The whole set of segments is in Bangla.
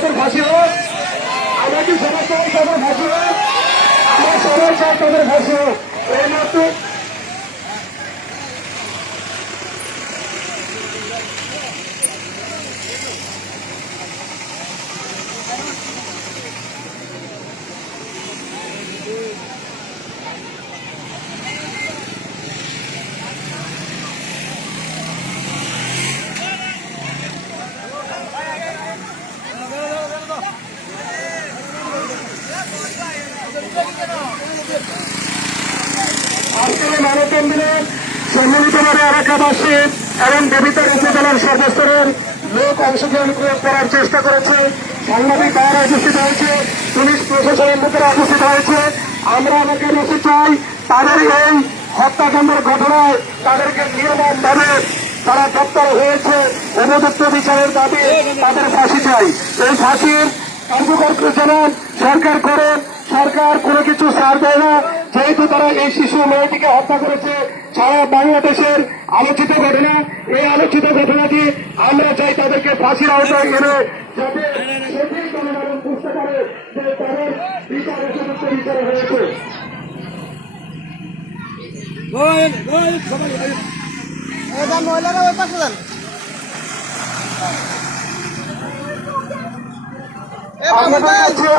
তাদের ফাঁসি হোক। আমরা কি সবাই চাই তাদের ফাঁসি হোক? আমরা সবাই চাই তাদের ফাঁসি হোক। এই মাত্র আজকের মানববন্ধনে সম্মিলিতভাবে এলাকাবাসী এবং দেবিতার উপজেলার সর্বস্তরের লোক অংশগ্রহণ করার চেষ্টা করেছে। সাংবাদিক ভাইয়েরা উপস্থিত হয়েছে, পুলিশ প্রশাসনের লোকেরা উপস্থিত হয়েছে। আমরা এলাকাবাসী চাই তাদের এই হত্যাকাণ্ডের ঘটনায় তাদেরকে নির্মমভাবে তারা গ্রেপ্তার হয়েছে, উপযুক্ত বিচারের দাবি তাদের ফাঁসি চাই। এই ফাঁসির কার্যকর যেন সরকার করে, সরকার কোনো কিছু ছাড় দেয় না, যেহেতু তারা এই শিশু মেয়েটিকে হত্যা করেছে। সারা বাংলাদেশের আলোচিত ঘটনা, এই আলোচিত ঘটনাটি আমরা চাই তাদেরকে ফাঁসির আওতায় এনে যাতে সঠিক জনগণ বুঝতে পারে যে তাদের বিচার উপযুক্ত বিচার হয়েছে।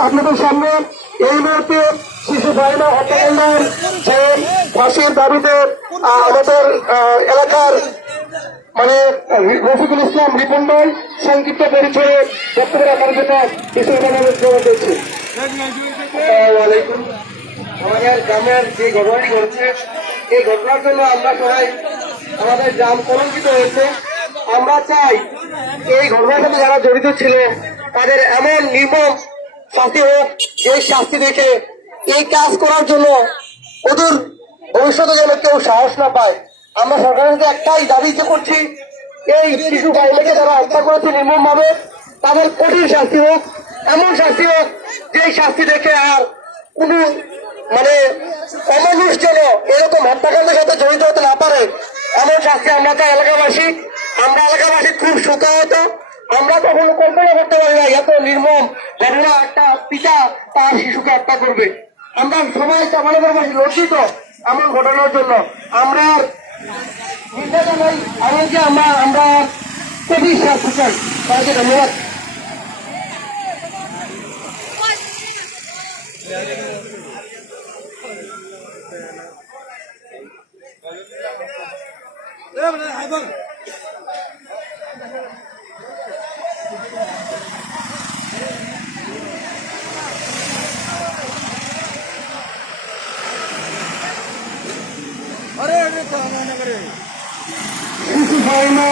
আপনাদের সামনে এই মুহূর্তে শিশু ফাহিমা হত্যাকাণ্ডের যে ফাঁসির দাবিতে আমাদের এলাকার রফিকুল ইসলাম রিপন ভাই সংক্ষিপ্ত পরিচয়ে বক্তব্য রাখার জন্য বিষয়টা জবাব দিচ্ছি। আমাদের গ্রামের যে ঘটনাটি ঘটছে, এই ঘটনার জন্য আমরা সবাই আমাদের গ্রাম কলঙ্কিত হয়েছে। আমরা চাই এই ঘটনার সাথে যারা জড়িত ছিল তাদের এমন নির্মম শাস্তি হোক, যে শাস্তি দেখে এই কাজ করার জন্য ওদের ভবিষ্যতে যেন কেউ সাহস না পায়। আমরা সরকারের কাছে একটাই দাবি করছি, এই শিশু ভাইকে যারা হত্যা করেছে নির্মম ভাবে তাদের কঠিন শাস্তি হোক, এমন শাস্তি হোক যে শাস্তি দেখে আর কোন অমানুষ যেন এরকম হত্যাকাণ্ডের সাথে জড়িত হতে না পারে, এমন শাস্তি আমরা চাই এলাকাবাসী। আমরা এলাকাবাসী খুব শোকাহত। আমরা কখনো কল্পনা করতে পারি না এত নির্মম ঘটনা একটা পিতা তার শিশুকে হত্যা করবে। আমরা সবাই চামানগরবাসী লজ্জিত এমন ঘটনার জন্য। আমরা নিন্দা জানাই, এমনকি আমরা কঠিন শাস্তি চাই। তাদেরকে ধন্যবাদ। শিশু ফাহিমা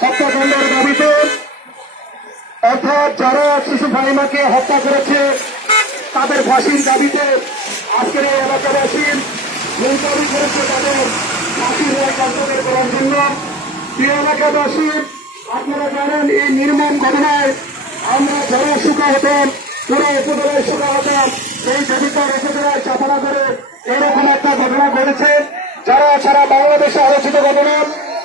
হত্যাকাণ্ডের দাবিতে, অর্থাৎ যারা শিশু ফাহিমাকে হত্যা করেছে তাদের ফাঁসির দাবিতে আজকের এই এলাকাবাসীর দাবি করেছে তাদের ফাঁসির রায় কার্যকর করার জন্য। প্রিয় এলাকাবাসী, আপনারা জানেন এই নির্মম ঘটনায় আমরা যারা শোকা হতাম, পুরো উপজেলায় শোকা হতাম। এই দেবিতার উপজেলায় চাপানা করে এরকম একটা ঘটনা ঘটেছে, যারা সারা বাংলাদেশে আলোচিত ঘটনা।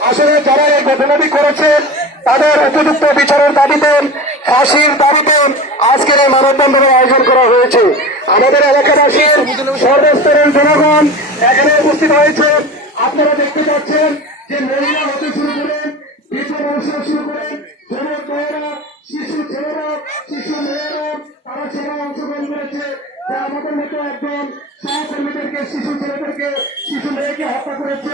আসলে যারা এই ঘটনাটি করেছেন তাদের উপযুক্ত বিচারের দাবিতে, ফাঁসির দাবিতে আজকের এই মানববন্ধনের আয়োজন করা হয়েছে। আমাদের এলাকাবাসীর সর্বস্তরের জনগণ এখানে উপস্থিত হয়েছে। আপনারা দেখতে পাচ্ছেন যে মহিলা হতে শুরু করেন, বৃদ্ধ মানুষ শুরু করেন, যুবক মেয়েরা, শিশু ছেলেরা, শিশু মেয়েরা, তারা সবাই অংশগ্রহণ করেছে। যে আমাদের মতো একজন সহকর্মীদেরকে, শিশু ছেলেদেরকে, শিশু মেয়েকে হত্যা করেছে,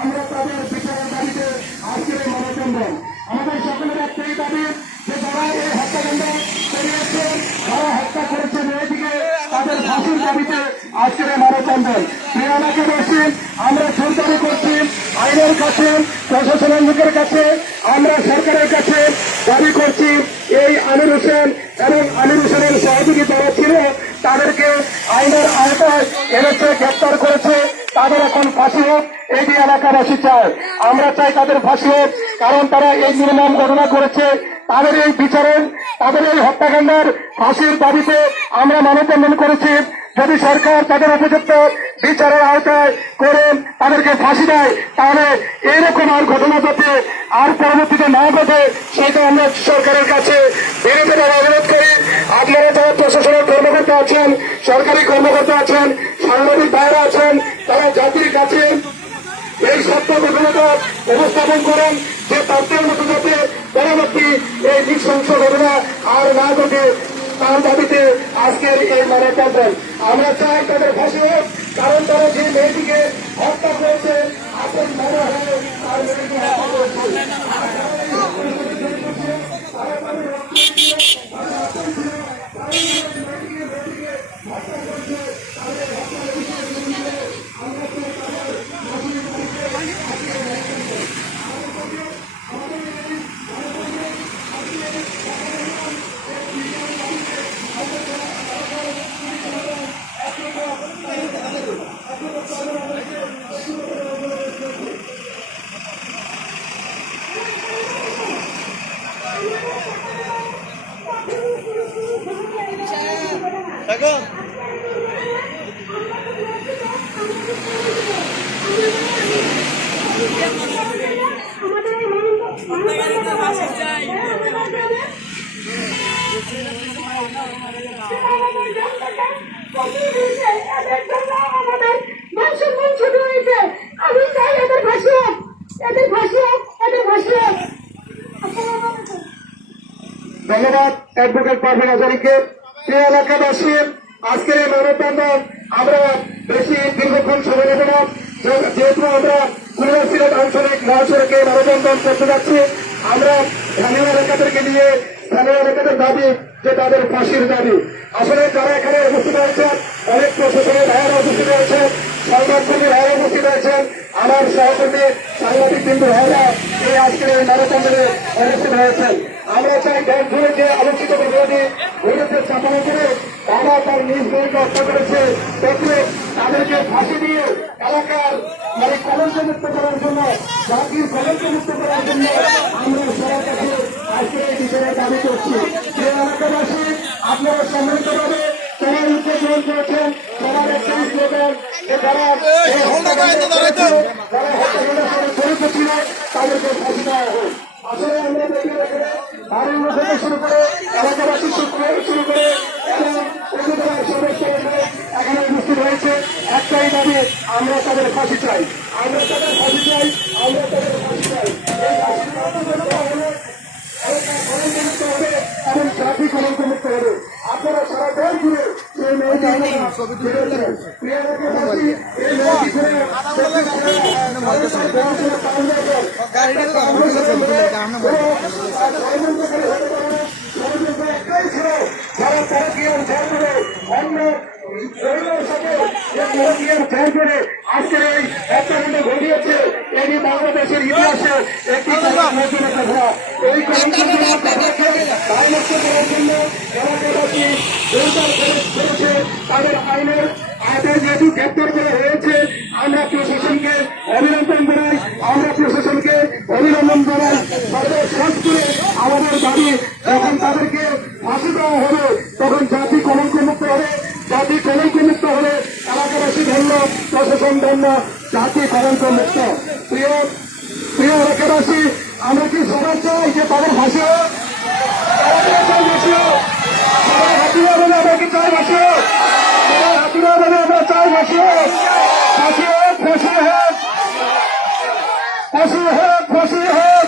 আমরা তাদের বিচারের দাবিতে আজকের এই মানববন্ধন। আমাদের সকলের একটাই দাবি যে যারা এই হত্যাকাণ্ড করিয়েছে, যারা হত্যা করেছে মেয়েটিকে, তাদের ফাঁসির দাবিতে আজকের এই মানববন্ধন। প্রিয় এলাকাবাসী, আমরা জোর দাবি করছি আইনের কাছে, প্রশাসনের লোকের কাছে, আমরা সরকারের কাছে দাবি করছি এই আমির হোসেন এবং আমির হোসেনের সহযোগী যারা ছিল তাদেরকে আইনের আওতায় এনেছে, গ্রেপ্তার করেছে, তাদের এখন ফাঁসি হোক, এটি এলাকাবাসী চায়। আমরা চাই তাদের ফাঁসি হোক, কারণ তারা এই নির্মম ঘটনা করেছে। তাদের এই বিচারের, তাদের এই হত্যাকাণ্ডের ফাঁসির দাবিতে আমরা মানববন্ধন করেছি। যদি সরকার তাদের উপযুক্ত বিচারের আওতায় করে তাদেরকে ফাঁসি দেয়, তাহলে এইরকম আর ঘটনা যাতে আর পরবর্তীতে না ঘটে সেটা আমরা সরকারের কাছে বিরোধী অনুরোধ আছেন, সরকারি কর্মকর্তা আছেন, সাংবাদিক ভাইরা আছেন, তারা জাতির কাছে এই সত্য ঘটনাটা উপস্থাপন করেন যে তাদের মতো যাতে পরবর্তী এই নৃশংস ঘটনা আর না ঘটে, তার দাবিতে আজকের এই মানববন্ধন। আমরা চাই তাদের ফাঁসি হোক, কারণ তারা যে মেয়েটিকে হত্যা করেছে আপন মনে হয় তার মেয়েটিকে হত্যা করেছে। ধন্যবাদ অ্যাডভোকেট পারভীন আজারীকে। প্রিয় এলাকাবাসী, আজকের এই মানববন্ধন আমরা বেশি দীর্ঘক্ষণ সময় নেব না, যেহেতু আমরা খুলনা সিলেট আঞ্চলিক মহাসড়কে মানববন্ধন করতে যাচ্ছি। আমরা স্থানীয় এলাকাদেরকে নিয়ে স্থানীয় এলাকাদের দাবি যে তাদের ফাঁসির দাবি। আসলে যারা এখানে উপস্থিত হয়েছেন, অনেক প্রশাসনের ভাইয়েরা উপস্থিত হয়েছেন, সংবাদকর্মী ভাইয়েরা উপস্থিত হয়েছেন, আমার সহকর্মী সাংবাদিক বিন্দু ভাইয়েরা এই আজকের এই মানববন্ধনে অনুষ্ঠিত হয়েছেন। আমরা চাই ব্যাংক ধরে যে আলোচিত ঘটনাটি ঘটেছে চাপানো করে বাবা তার নিজ মেয়েকে হত্যা করেছে, দেখলে তাদেরকে ফাঁসি দিয়ে এলাকার কলঙ্কমুক্ত করার জন্য, জাতির কলঙ্কমুক্ত করার জন্য আমরা সবার কাছে আজকে এই বিষয়ে দাবি করছি। যে এলাকাবাসী আপনারা সম্মিলিতভাবে সবাই উদ্যোগ গ্রহণ করেছেন, সবার একটাই স্লোগান যে যারা জড়িত ছিল তাদেরকে ফাঁসি দেওয়া হোক। আসলে আমরা দেখে বাড়ির মধ্যে শুরু করে এলাকাবাসী শুরু করে এবং এখানে উপস্থিত হয়েছে, একটাই দাবি আমরা তাদের ফাঁসি চাই, আমরা তাদের ফাঁসি চাই, আমরা তাদের ফাঁসি চাই। এই ফাঁসি হবে এবং জাতি কলঙ্কমুক্ত হবে। আপনারা সারা দেশ ঘুরে সেই মেয়েটি যারা পরকীয়ার জয় করে অন্য জয় করে আজকের এই হত্যাকাণ্ড ঘটিয়েছে, এটি বাংলাদেশের ইতিহাসে একটি ঘটনা। এই করেছে তাদের আইনের আওতায় যেহেতু গ্রেপ্তার করা হয়েছে, আমরা প্রশাসনকে অভিনন্দন জানাই, আমরা প্রশাসনকে অভিনন্দন জানাই। সর্বশেষ করে আমাদের দাবি, যখন তাদেরকে ফাঁসি দেওয়া হবে তখন জাতি কলঙ্কমুক্ত হবে, জাতি কলঙ্কমুক্ত হলে এলাকাবাসী ধন্য, প্রশাসন ধন্য, জাতি কলঙ্কমুক্ত। প্রিয় প্রিয় এলাকাবাসী, আমরা কি সবাই চাই যে তাদের ফাঁসি হোক? আমরা কি চাই ফাঁসি হোক? আমরা চাই ফাঁসি হোক, ফাঁসি হোক, ফাঁসি হোক, ফাঁসি হোক, ফাঁসি হোক।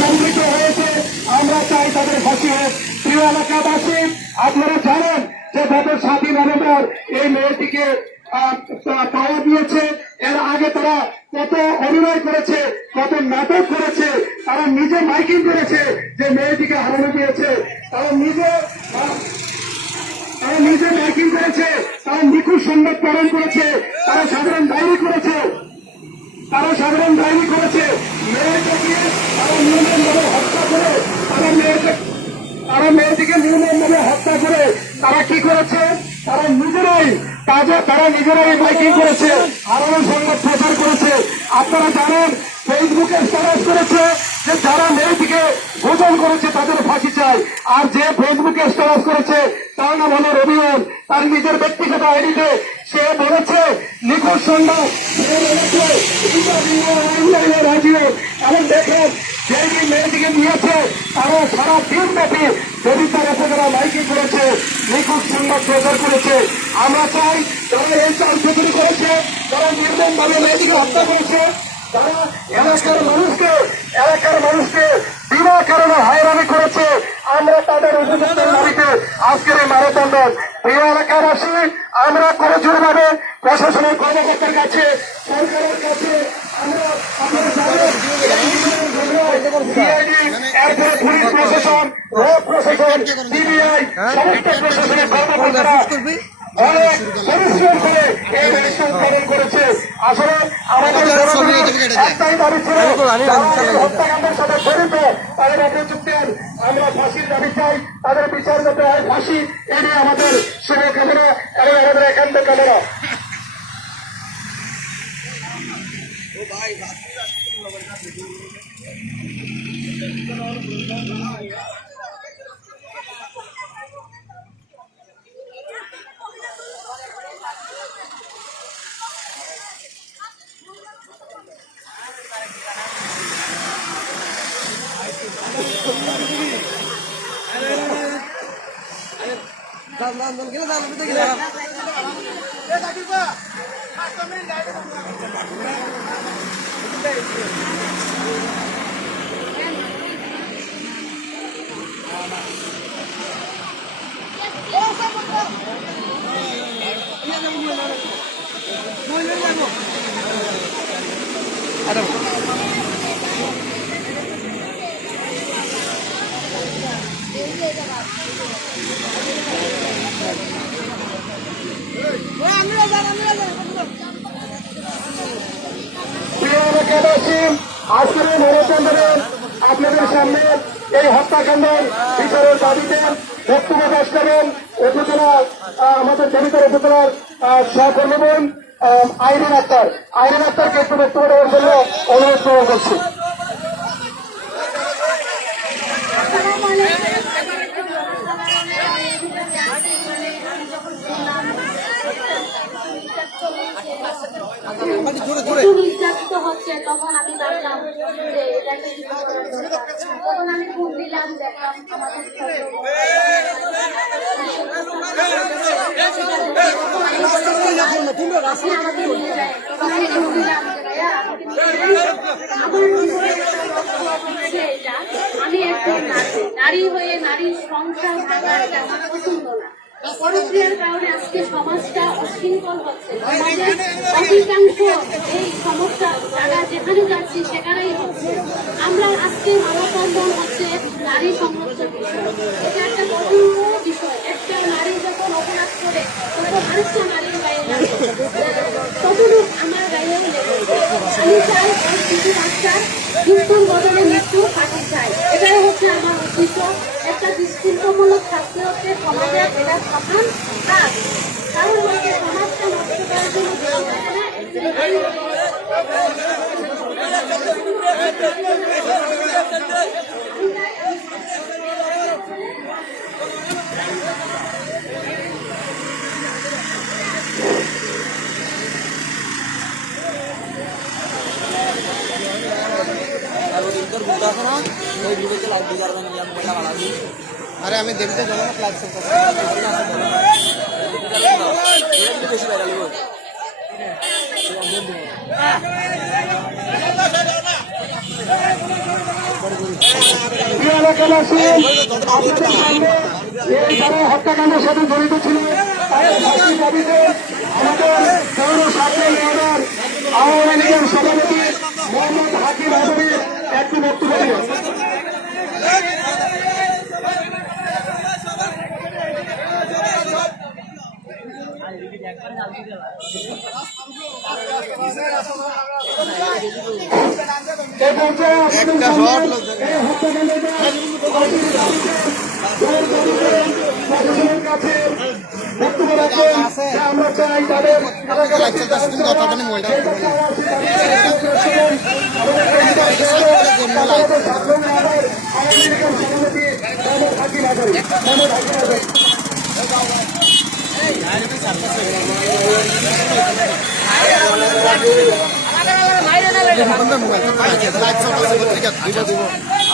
সম্মিলিত হয়েছে, আমরা চাই তাদের ফাঁসি হোক। প্রিয় এলাকাবাসী, আপনারা জানেন যে গত 7ই নভেম্বর এই মেয়েটিকে পাওয়া দিয়েছে। এর আগে তারা কত অভিনয় করেছে, কত নাটক করেছে, তারা নিজে মাইকিং করেছে যে মেয়েটিকে হারানো দিয়েছে, তারা নিজে মাইকিং করেছে, তারা নিখুঁত সংবাদ পালন করেছে, তারা সাধারণ ডায়েরি করেছে, মেয়েটাকে তারা নিয়মের নামে হত্যা করে, তারা মেয়েটিকে নিয়মের নামে হত্যা করে তারা কি করেছে? তারা নিজেরাই মাইকিং করেছে, হারানো সংবাদ প্রচার করেছে। আপনারা জানেন ফেসবুকে স্ট্যাটাস করেছে, যে যারা মেয়েটিকে গোপন করেছে তাদের ফাঁসি চাই। আর যে ফেসবুকে স্ট্যাটাস করেছে তার নাম হলো রবিউল, তার নিজের ব্যক্তিগত আইডিতে সে বলেছে নিখোঁজ সংবাদ, সে বলেছে রাজিও। এবং দেখেন যে মেয়েটিকে নিয়েছে তারা সারা দিন ব্যাপী যদি তারা তারা মাইকিং করেছে, নিখোঁজ সংবাদ প্রচার করেছে। আমরা চাই যারা এই চালচুরি করেছে, যারা নির্মম ভাবে মেয়েটিকে হত্যা করেছে, তারা এলাকার মানুষকে বিনা কারণে হয়রানি করেছে, আমরা তাদের উপযুক্তের দাবিতে আজকের এই মানববন্ধন। প্রিয় এলাকাবাসী, আমরা করে জোরভাবে প্রশাসনের কর্মকর্তার কাছে, সরকারের কাছে আমরা এরপরে পুলিশ প্রশাসন, র প্রশাসন, সিবিআই, সমস্ত প্রশাসনের কর্মকর্তারা অনেক পরিশ্রম করে এই অনুষ্ঠান পালন করেছে। আসলে আমাদের একটাই দাবি ছিল, হত্যাকাণ্ডের সাথে জড়িত তাদের অভিযুক্তের আমরা ফাঁসির দাবি চাই, তাদের বিচার যাতে হয় ফাঁসি, এটি আমাদের শুভকামনা এবং আমাদের একান্ত কামনা। আজকের এই মানববন্ধনের আপনাদের সামনে এই হত্যাকাণ্ডের বিচারের দাবিতে বক্তব্য পেশ করেন উপজেলা আমাদের দেবিতার উপজেলার সহকর্মীবন আইরিন আক্তার। আইরিন আক্তারকে একটু বক্তব্য দেওয়ার জন্য অনুরোধ প্রদান করছি। নির্যাতিত হচ্ছে তখন আমি ভাবলাম যে এটাকে তখন আমি ফোন দিলাম, দেখলাম আমাদের আমি একজন নারী হয়ে নারীর সংসার ভাঙা এটা আমার পছন্দ না। পরক্রিয়ার কারণে আজকে সমাজটা অশৃঙ্খল হচ্ছে, সমাজের অধিকাংশ এই সমস্যা যারা যেখানে যাচ্ছি সেখানেই হচ্ছে। আমরা আজকে মানববন্ধন হচ্ছে নারী সংরক্ষণ বিষয়, এটা একটা পছন্দ বিষয়। একটা নারী যখন অপরাধ করে তখন আরেকটা নারীর গায়ে লাগে, তখনও আমার গায়েও লেগেছে। আমি চাই ওই শিশু বাচ্চার মৃত্যুর বদলে মৃত্যু ফাঁসি চাই, এটাই হচ্ছে আমার উদ্দেশ্য। একটা দৃষ্টান্তমূলক শাস্তি হচ্ছে সমাজের এটা প্রধান কাজ, কারণ হচ্ছে সমাজকে নষ্ট করার জন্য দেওয়া যায় না। আরে আমি দেখতে যাবো না ক্লাস হত্যাকাণ্ডের সাথে জড়িত ছিল তাদের ফাঁসির দাবিতে আমাদের পৌর ছাত্র লিডার আওয়ামী লীগের সভাপতি মোহাম্মদ হাকিম আদবি একটি বক্তব্য দিলেন। আমরা চাই তাদের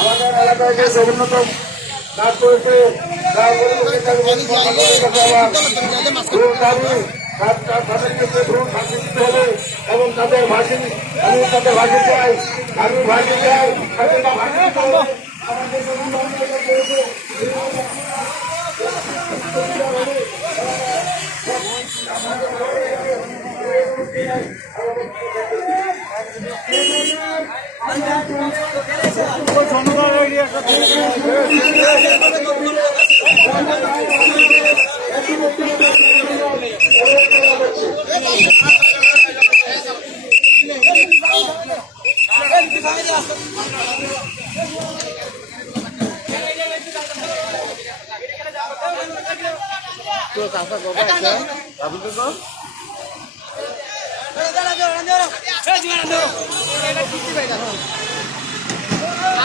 আমাদের এলাকায় যে জগন্নাথ কাজ করেছে এবং তাদের ভাষী আমি তাদের ভাষী চাই আমি ভাষী চাই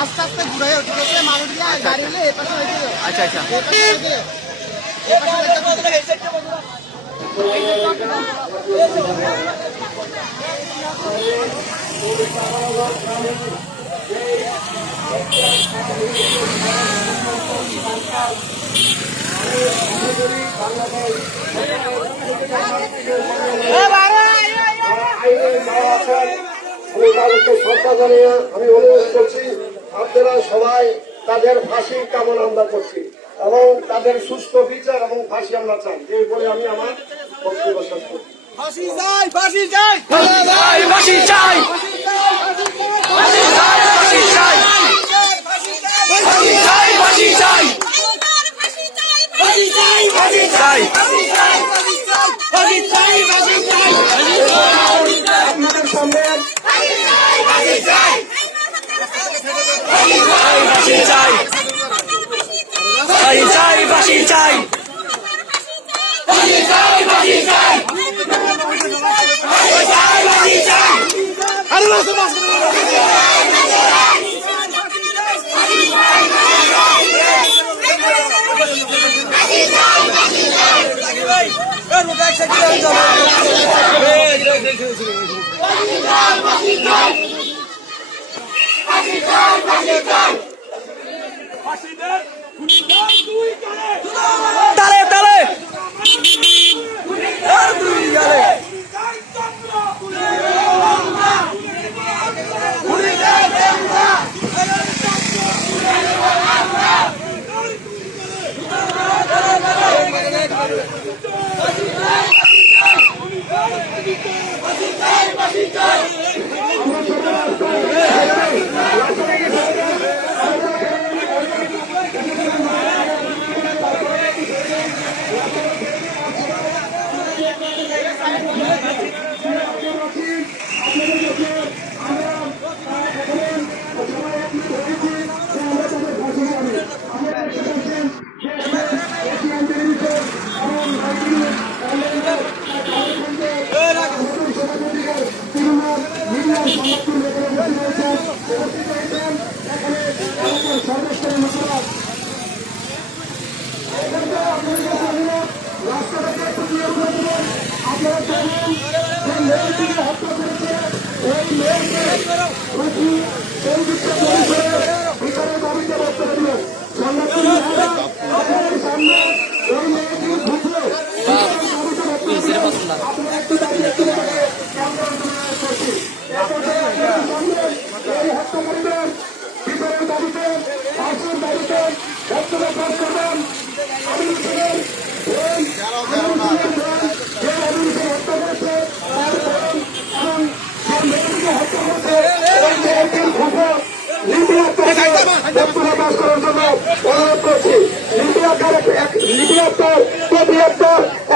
আস্তে আস্তে ঘুরে মানুষ গাড়ি হলে এপাশে হয়েছে। আচ্ছা আচ্ছা আমি তাদেরকে শ্রদ্ধা জানিয়ে আমি অনুরোধ করছি আপনারা সবাই তাদের ফাঁসি কামনা আমরা করছি এবং তাদের সুস্থ বিচার এবং ফাঁসি আমরা চাই এই বলে আমি আমার বক্তব্য শেষ করছি। ফাঁসি চাই ফাঁসি চাই ফাঁসি চাই ফাঁসি চাই ফাঁসি চাই ফাঁসি চাই ফাঁসি চাই ফাঁসি চাই ফাঁসি চাই ফাঁসি চাই ফাঁসি চাই আপনাদের সামনে ফাঁসি চাই ফাঁসি চাই ফাঁসি চাই ফাঁসি চাই ফাঁসি চাই ফাঁসি চাই ফাঁসি চাই আরে তালে তালে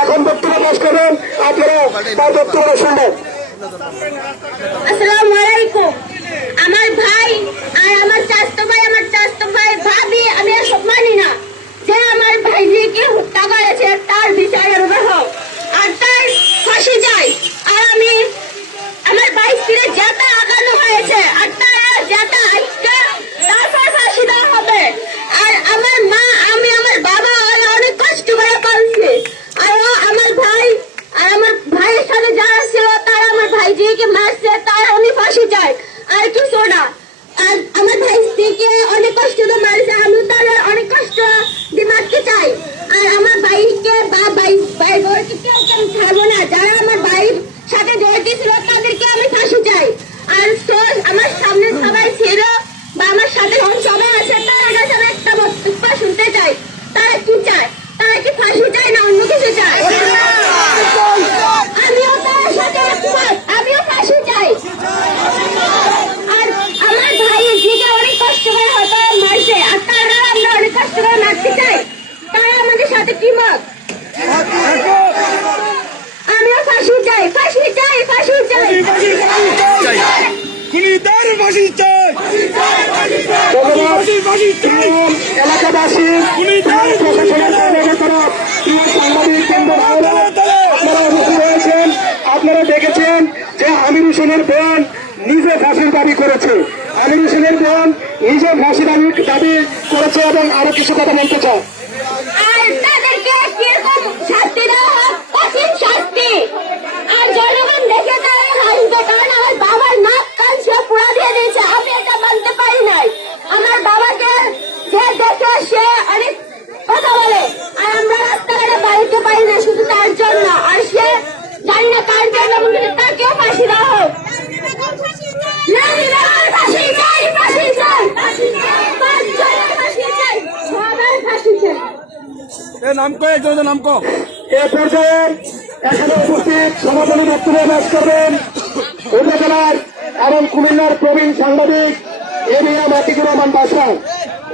এখন বক্তব্য পেশ করবেন আপনারা তার বক্তব্য শুনবেন। আসসালামু আলাইকুম। আমার ভাই আর আমার চাচাতো ভাই ভাবি আমি আর সব মানি না যে আমার ভাইজিকে হত্যা করেছে তার বিচারের হোক আর তার ফাঁসি চাই। আর আমি আমার বাইক ফিরে যেটা আগানো হয়েছে আর তারা যেটা আজকে ফাঁসি চাই না অন্য কিছু চাই? আমিও তার সাথে একমত, আমিও ফাঁসি চাই। আর আমার ভাই নিজে অনেক কষ্ট করে হয়তো মারছে, আর তারা আমরা অনেক কষ্ট করে মারতে চাই, তারা আমাদের সাথে কি মত? আমিও ফাঁসি চাই, ফাঁসি চাই, ফাঁসি চাই। খুনিদের ফাঁসি চাই, এলাকাবাসী প্রশাসনের তরফ সাংবাদিক কেন্দ্র আপনারা উপস্থিত হয়েছেন। আপনারা দেখেছেন যে আমির হোসেনের বোন নিজে ফাঁসির দাবি করেছে, আমির হোসেনের বোন নিজে ফাঁসি দাবি করেছে এবং আরো কিছু কথা বলতে চায়। আর তাদেরকে কিরকম শাস্তি দেওয়া হোক, কঠিন শাস্তি। আর জনগণ দেখে তারা হাসবে, কারণ আমার বাবার নাক কান সে পুরা দিয়ে দিয়েছে, আমি এটা মানতে পারি নাই। আমার বাবাকে যে দেখে সে অনেক কথা বলে, আর আমরা রাস্তাঘাটে বাড়িতে পারি না শুধু তার জন্য, আর সে জানি না কার জন্য, কিন্তু তাকেও ফাঁসি দেওয়া হোক। ফাঁসি চাই, ফাঁসি চাই, ফাঁসি চাই, পাঁচজনের ফাঁসি চাই, সবার ফাঁসি চাই। এ নাম কো, একজনের নাম কো। এ পর্যায়ে এখানে উপস্থিত সমাপনী বক্তব্য পেশ করবেন উপজেলার এবং কুমিল্লার প্রবীণ সাংবাদিক এবিএম আতিকুর রহমান বাসা।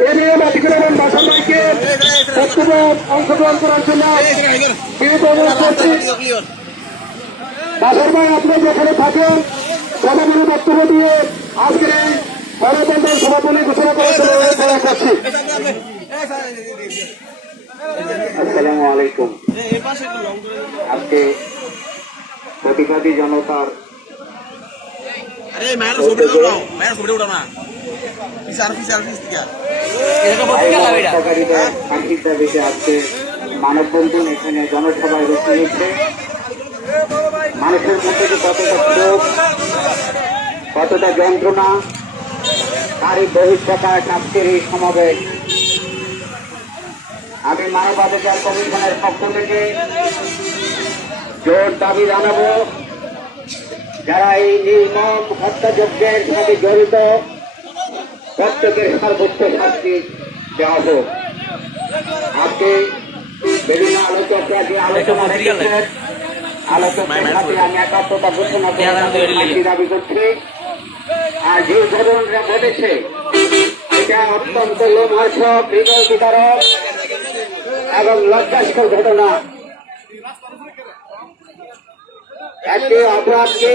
এবিএম আতিকুর রহমান বাসা ভাইকে বক্তব্য অংশগ্রহণ করার জন্য বিনীত অনুরোধ করছি। বাসার ভাই, আপনি যেখানে থাকেন সমাপনী বক্তব্য দিয়ে আজকের এই গণতন্ত্রের সমাপনী ঘোষণা করার জন্য অনুরোধ করছি। আসসালামু আলাইকুম। আজকে প্রতিবাদী জনতার হত্যাকারীদের ফাঁসির দাবিতে আজকে মানববন্ধন এখানে জনসভায় রূপ নিয়েছে। মানুষের মধ্যে যে কতটা ক্ষোভ, কতটা যন্ত্রণা, তারই বহিঃপ্রকাশ আজকের এই সমাবেশ। আমি মানবাধিকার কমিশনের পক্ষ থেকে জোর দাবি জানাবো, যারা এই নির্মম হত্যাযজ্ঞের সাথে জড়িত প্রত্যেকের সর্বোচ্চ শাস্তি দেওয়া হোক। আজকে বিভিন্ন আলোচকরা যে আলোচনা রেখেছেন, আলোচকের সাথে আমি একাত্মতা ঘোষণা করে শাস্তি দাবি করছি। আর যে ঘটনাটা ঘটেছে এটা অত্যন্ত লোমহর্ষক, হৃদয় বিদারক এবং লজ্জাস্কর ঘটনা। একটি অপরাধকে,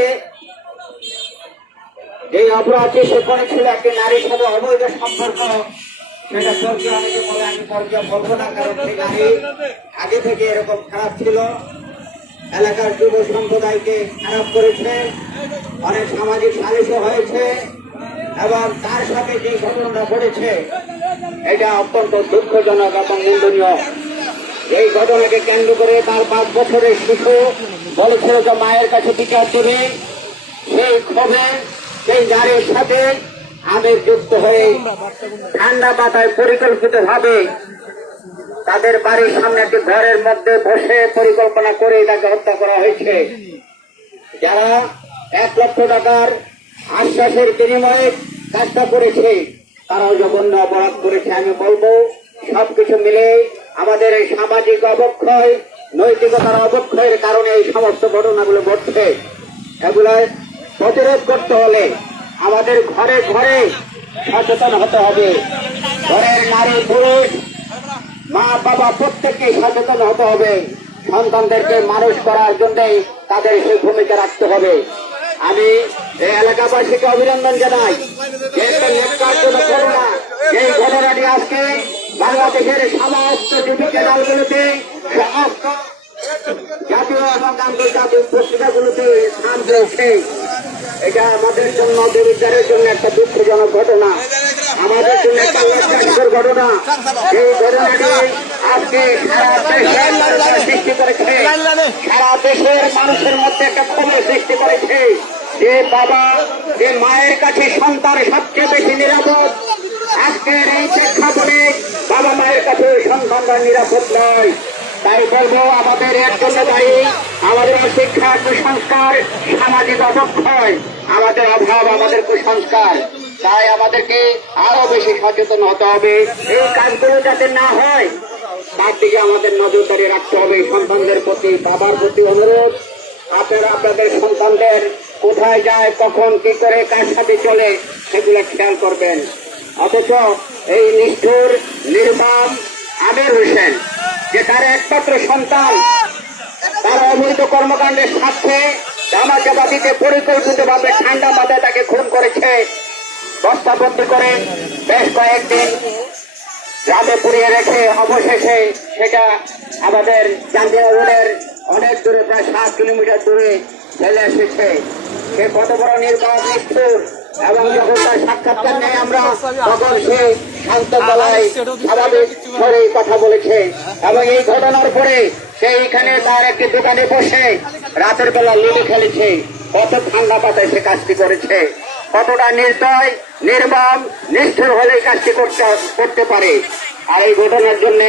যে অপরাধটি সে করেছিল একটি নারীর সাথে অবৈধ সম্পর্ক, সেটা পর্যায়ে অনেকে বলে, আমি পর্যায়ে বলবো না, কারণ সেই নারী আগে থেকে এরকম খারাপ ছিল, এলাকার যুব সম্প্রদায়কে খারাপ করেছে, অনেক সামাজিক সালিশও হয়েছে, এবং তার সাথে যে ঘটনাটা ঘটেছে এটা অত্যন্ত দুঃখজনক এবং নিন্দনীয়। এই ঘটনাকে কেন্দ্র করে তার 5 বছরের শিশু বলেছিল যে মায়ের কাছে বিচার দেবে, সেই ক্ষোভে সেই নারীর সাথে আবেগ যুক্ত হয়ে ঠান্ডা মাথায় পরিকল্পিতভাবে তাদের বাড়ির সামনে একটি ঘরের মধ্যে বসে পরিকল্পনা করে তাকে হত্যা করা হয়েছে। যারা 1 লক্ষ টাকার আশ্বাসের বিনিময়ে কাজটা করেছে তারাও জঘন্য অপরাধ করেছে। আমি বলবো সবকিছু মিলে আমাদের এই সামাজিক অবক্ষয়, নৈতিকতার অবক্ষয়ের কারণে এই সমস্ত ঘটনাগুলো ঘটছে। এগুলো প্রতিরোধ করতে হলে আমাদের ঘরে ঘরে সচেতন হতে হবে। ঘরের নারী পুরুষ মা বাবা প্রত্যেককে সচেতন হতে হবে। সন্তানদেরকে মানুষ করার জন্য তাদের সেই ভূমিকা রাখতে হবে। আমি এই এলাকাবাসীকে অভিনন্দন জানাই যে একটা নেককারজনক ঘটনা, এই ঘটনাটি আজকে বাংলাদেশের সমস্ত টিভি চ্যানেলগুলোতে, সমস্ত জাতীয় এবং আন্তর্জাতিক পত্রিকাগুলোতে স্থান পেয়েছে। এটা আমাদের জন্য, বিরোধীদের জন্য একটা দুঃখজনক ঘটনা, আমাদের জন্য একটা লজ্জাস্কর ঘটনা। এই ঘটনাটি আজকে সারা দেশের সৃষ্টি করেছে, সারা দেশের মানুষের মধ্যে একটা ক্ষোভের সৃষ্টি করেছে যে বাবা, যে মায়ের কাছে সন্তান সবচেয়ে বেশি নিরাপদ। আজকের এই প্রেক্ষাপটে বাবা মায়ের কাছে সন্তানরা নিরাপদ নয়। তাই বলবো আমাদের এর জন্য দায়ী আমাদের শিক্ষা, কুসংস্কার, সামাজিক অবক্ষয়, আমাদের অভাব, আমাদের কুসংস্কার। তাই আমাদেরকে আরো বেশি সচেতন হতে হবে। এই কাজগুলো যাতে না হয় তার দিকে আমাদের নজরদারি রাখতে হবে। সন্তানদের প্রতি, বাবার প্রতি অনুরোধ, আপনারা আপনাদের সন্তানদের কোথায় যায়, কখন কি করে, কার সাথে চলে, সেগুলো খেয়াল করবেন। অথচ এই নিষ্ঠুর নির্মম আমির হোসেন, যে তার একমাত্র সন্তান, তার অবৈধ কর্মকাণ্ডের স্বার্থে জামাজাবাদীতে পরিকল্পিতভাবে ঠান্ডা মাথায় তাকে খুন করেছে। বস্তাবন্দি করে বেশ কয়েকদিন গ্রামে পুড়িয়ে রেখে অবশেষে সেটা আমাদের চান্দিয়া রোডের অনেক দূরে, প্রায় 7 কিলোমিটার দূরে ফেলে এসেছে। সে কত বড় নির্মম, নিষ্ঠুর, এবং যখন তার সাক্ষাৎকার নেই আমরা, তখন সে শান্ত গলায় স্বাভাবিক স্বরে কথা বলেছে। এবং এই ঘটনার পরে সে এইখানে তার একটি দোকানে বসে রাতের বেলা লিলি খেলেছে। কত ঠান্ডা পাতায় সে কাজটি করেছে, কতটা নির্দয়, নির্মম, নিষ্ঠুর হলে কাজটি করতে পারে। আর এই ঘটনার জন্য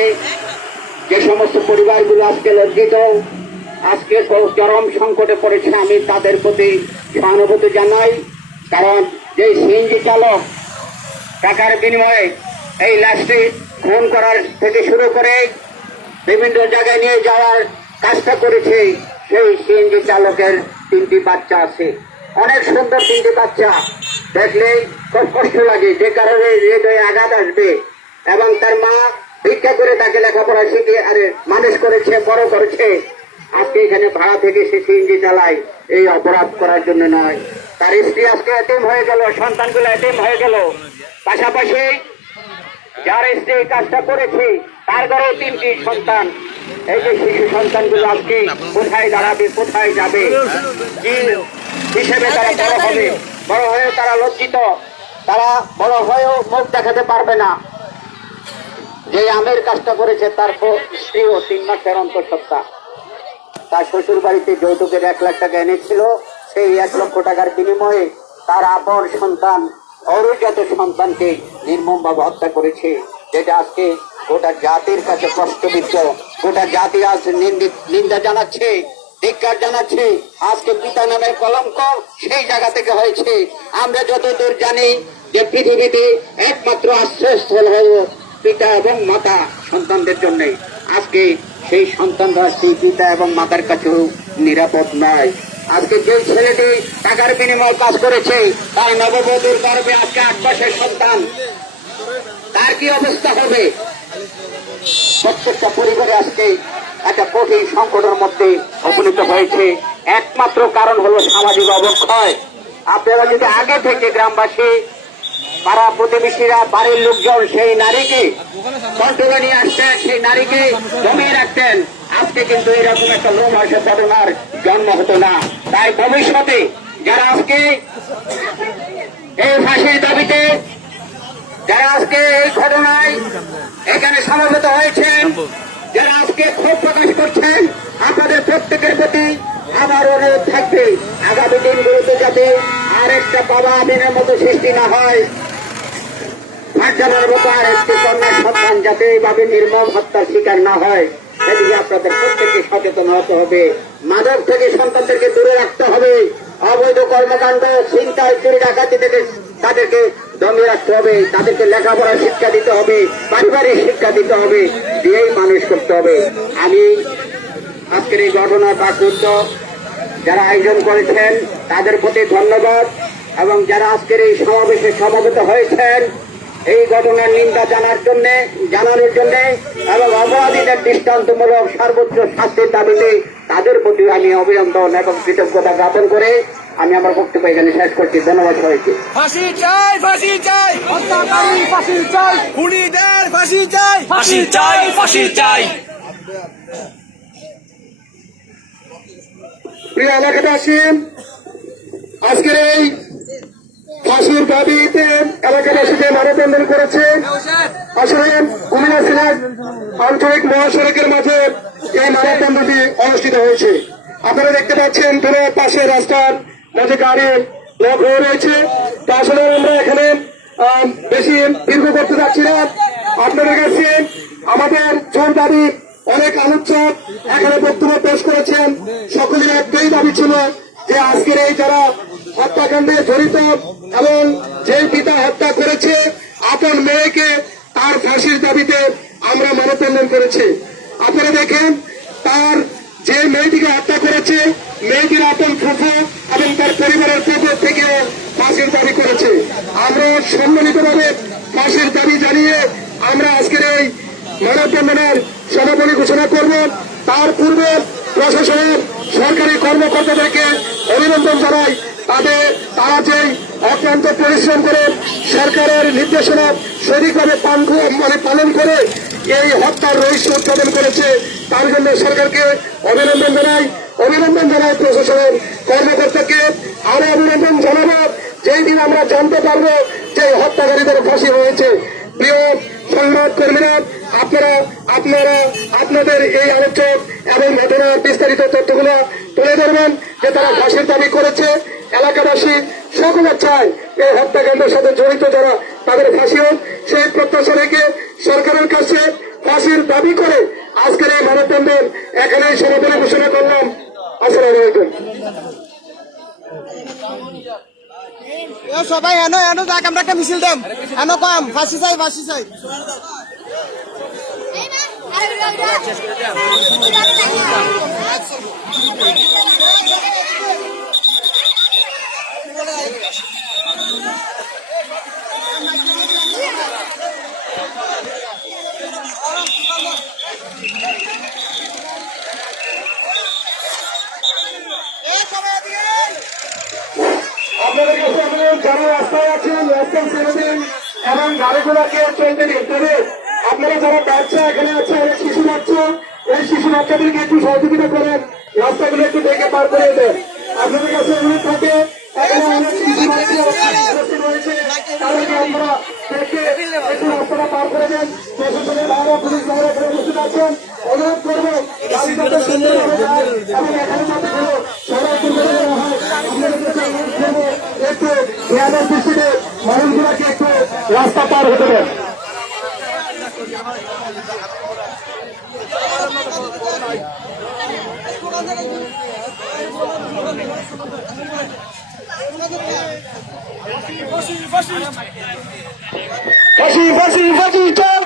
যে সমস্ত পরিবারগুলো আজকে লজ্জিত, আজকে চরম সংকটে পড়েছে, আমি তাদের প্রতি সহানুভূতি জানাই। কারণ যে সিএনজি চালক টাকার বিনিময়ে এই লাশটি খুন করার থেকে শুরু করে বিভিন্ন জায়গায় নিয়ে যাওয়ার কাজটা করেছে, সেই সিএনজি চালকের 3টি বাচ্চা আছে। অনেক সুন্দর 3টি বাচ্চা, দেখলেই খুব কষ্ট লাগে, যে কারণে হৃদয়ে আঘাত আসবে। এবং তার মা ভিক্ষা করে তাকে লেখাপড়া শিখিয়ে মানুষ করেছে, বড় করেছে। আজকে এখানে ভাড়া থেকে সে সিএনজি চালায়, এই অপরাধ করার জন্য নয়। তার স্ত্রী আজকে এতিম হয়ে গেল, সন্তানগুলো এতিম হয়ে গেল। পাশাপাশি যার স্ত্রী কাজটা করেছে তার ঘরেও 3টি সন্তান। এই যে শিশু সন্তানগুলো আজকে কোথায় দাঁড়াবে, কোথায় যাবে, কি হিসেবে তারা বড় হবে? বড় হয়েও তারা লজ্জিত, তারা বড় হয়েও মুখ দেখাতে পারবে না। যে আমের কাজটা করেছে তার স্ত্রীও 3 মাসের অন্তঃসত্ত্বা। তার শ্বশুর বাড়িতে যৌতুকের 1 লাখ টাকা এনেছিল, সেই 1 লক্ষ টাকার বিনিময়ে তার আপন সন্তান, অরুজাত সন্তানকে নির্মমভাবে হত্যা করেছে। যেটা আজকে গোটা জাতির কাছে প্রশ্নবিদ্ধ। গোটা জাতি আজ নিন্দা জানাচ্ছে, ধিক্কার জানাচ্ছে। আজকে পিতা নামের কলঙ্ক সেই জায়গা থেকে হয়েছে। আমরা যতদূর জানি যে পৃথিবীতে একমাত্র আশ্রয়স্থল হল পিতা এবং মাতা সন্তানদের জন্য। আজকে সেই সন্তানরা সেই পিতা এবং মাতার কাছেও নিরাপদ নয়। আজকে যে ছেলেটি টাকার বিনিময়ে কাজ করেছে, তার নববধূর গর্ভে আজকে 8 মাসের সন্তান, তার কি অবস্থা হবে? প্রত্যেকটা পরিবারে আজকে একটা কঠিন সংকটের মধ্যে উপনীত হয়েছে। একমাত্র কারণ হলো সামাজিক অবক্ষয়। আপনারা যদি আগে থেকে গ্রামবাসী, পাড়া প্রতিবেশীরা, বাড়ির লোকজন সেই নারীকে কন্ট্রোলে নিয়ে আসতেন, সেই নারীকে জমিয়ে রাখতেন, আজকে কিন্তু এরকম একটা লোমহর্ষক ঘটনার জন্ম হতো না। তাই ভবিষ্যতে যারা আজকে এই ফাঁসির দাবিতে, যারা আজকে এই ঘটনায় এখানে সমবেত হয়েছেন, যারা আজকে ক্ষোভ প্রকাশ করছেন, আপনাদের প্রত্যেকের প্রতি আমার অনুরোধ থাকবে, আগামী দিনগুলোতে যাতে আর একটা বাবা আমিনের মতো সৃষ্টি না হয়, ফারজানার মতো আর একটি কন্যার সন্তান যাতে এইভাবে নির্মম হত্যার শিকার না হয়, সেদিকে আপনাদের প্রত্যেকে সচেতন হতে হবে। মাদক থেকে সন্তানদেরকে দূরে রাখতে হবে। অবৈধ কর্মকাণ্ড, ছিনতাই, চুরি, ডাকাতি থেকে তাদেরকে দমিয়ে রাখতে হবে। তাদেরকে লেখাপড়ার শিক্ষা দিতে হবে, পারিবারিক শিক্ষা দিতে হবে, দিয়েই মানুষ করতে হবে। আমি আজকের এই ঘটনার প্রাকৃত যারা আয়োজন করেছেন তাদের প্রতি ধন্যবাদ, এবং যারা আজকের এই সমাবেশে সমবেত হয়েছেন এই ঘটনার নিন্দা জানানোর জন্য এবং অপরাধীদের দৃষ্টান্তমূলক সর্বোচ্চ শাস্তির দাবিতে তাদের প্রতি আমি অভিনন্দন এবং কৃতজ্ঞতা জ্ঞাপন করে আমি আমার বক্তব্য এখানে শেষ করছি। ধন্যবাদ সবাইকে। ফাঁসি চাই, ফাঁসি চাই, হত্যাকারী ফাঁসি চাই, খুনিদের ফাঁসি চাই, ফাঁসি চাই, ফাঁসি চাই। প্রিয় এলাকাবাসী, আজকের এই ফাঁসির দাবিতে এলাকাবাসীকে মানববন্ধন করেছে। আসলে কুমিল্লা সিলেট আঞ্চলিক মহাসড়কের মাঝে এই মানববন্ধনটি অনুষ্ঠিত হয়েছে। আপনারা দেখতে পাচ্ছেন পুরো পাশে রাস্তার মাঝে গাড়ি ব্লক হয়ে রয়েছে। তো আসলে আমরা এখানে বেশি দীর্ঘ করতে যাচ্ছি না। আপনাদের কাছে আমাদের জোর দাবি, অনেক আলোচক এখানে বক্তব্য পেশ করেছেন। সকলের একটাই দাবি ছিল যে আজকের এই যারা হত্যাকাণ্ডে জড়িত এবং যে পিতা হত্যা করেছে আপন মেয়েকে, তার ফাঁসির দাবিতে আমরা মানববন্ধন করেছি। আপনারা দেখেন তার যে মেয়েটিকে হত্যা করেছে মেয়েটির আপন ফুফু এবং তার পরিবারের পক্ষ থেকে ফাঁসির দাবি করেছে। আমরা সম্মিলিতভাবে ফাঁসির দাবি জানিয়ে আমরা আজকের এই মানববন্ধনের সমাপনী ঘোষণা করব। তার পূর্বে প্রশাসনের সরকারি কর্মকর্তাদেরকে অভিনন্দন জানাই। তারা যে অক্লান্ত পরিশ্রম করে সরকারের নির্দেশনা সঠিকভাবে পালন করে এই হত্যার রহস্য উৎপাদন করেছে, তার জন্য সরকারকে অভিনন্দন জানাই। অভিনন্দন জানাই প্রশাসনের কর্মকর্তাকে। আরো অভিনন্দন জানাবো যেই দিন আমরা জানতে পারবো যে হত্যাকারীদের ফাঁসি হয়েছে। প্রিয় সংবাদ কর্মীরা, আপনাদের এই আলোচক এবং ঘটনার বিস্তারিত তথ্যগুলো তুলে ধরবেন যে তারা ফাঁসির দাবি করেছে। এলাকাবাসী সকলে চায় এই হত্যাকাণ্ডের সাথে জড়িত যারা তাদের ফাঁসি হোক। সেই প্রত্যাশা রেখে সরকারের কাছে ফাঁসির দাবি করে আজকের এই মানববন্ধন এখানেই সমাপনী ঘোষণা করলাম। আসসালামু আলাইকুম। সবাই এনো এনো যাক, আমরা একটা মিছিল দেন, এনো কম ফাঁসি চাই ফাঁসি চাই। আপনাদের কাছে অনুরোধ, যারা রাস্তায় আছেন রাস্তা ছেড়ে দিন এবং গাড়িগুলোকে চলতে দিন। তবে আপনারা যারা বাচ্চা এখানে আছে, শিশু বাচ্চা, এই শিশু বাচ্চাদেরকে একটু সহযোগিতা করেন, রাস্তাগুলো একটু দেখে পার করে দেন। আপনাদের কাছে অনুরোধ থাকে, এখানে অনেক শিশু বাচ্চা উপস্থিত রয়েছে, তাদেরকে আপনারা দেখে একটু রাস্তাটা পার করে দেন। প্রশাসনের ভাইরা, পুলিশ ভাইরা এখানে উপস্থিত আছেন, অনুরোধ করবো গাড়ি যাতে সুন্দরভাবে যায় এবং এখানে যাতে কোনো সড়ক দুর্ঘটনা না হয়। আপনাদের কাছে অনুরোধ করবো একটু ধ্যানের দৃষ্টিতে মানুষগুলোকে একটু রাস্তা পার হতে দেন। ফাঁসি ফাঁসি ফাঁসি চাই।